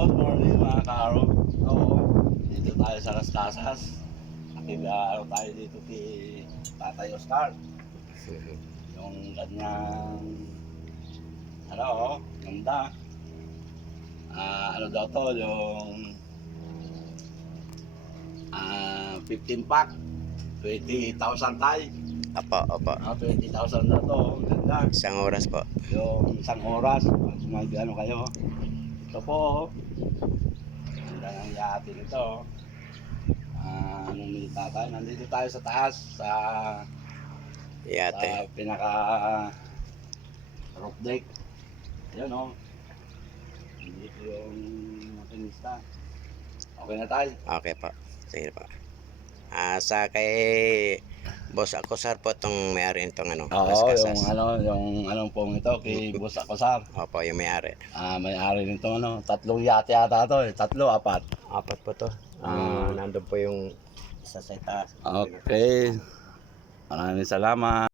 Good morning mga karo. Oo, dito tayo sa Las Casas. Nakilaro tayo dito kay Tatay Oscar. Yung kanyang ganda. Ano daw to, yung 15 pack, 20,000 tayo. Opo. 20,000 na to, ganda. Isang oras po. Yung isang oras, mag-ano kayo. Ito po, ganda ng yate nito. Anong nilita tayo? Nandito tayo sa taas, sa Yate. pinaka roof deck. Ayan o. Dito yung makinista. Okay na tayo. Okay po. Sige po. Sa kay Boss Acosar po itong may-ari itong Las Oo, Casas. yung anong pong ito kay Boss Acosar. Opo, yung may-ari. May-ari nito tatlong yate yata to eh. Tatlo, apat. Apat po to. Nandun po yung isa sa itaas. Okay. Maraming salamat.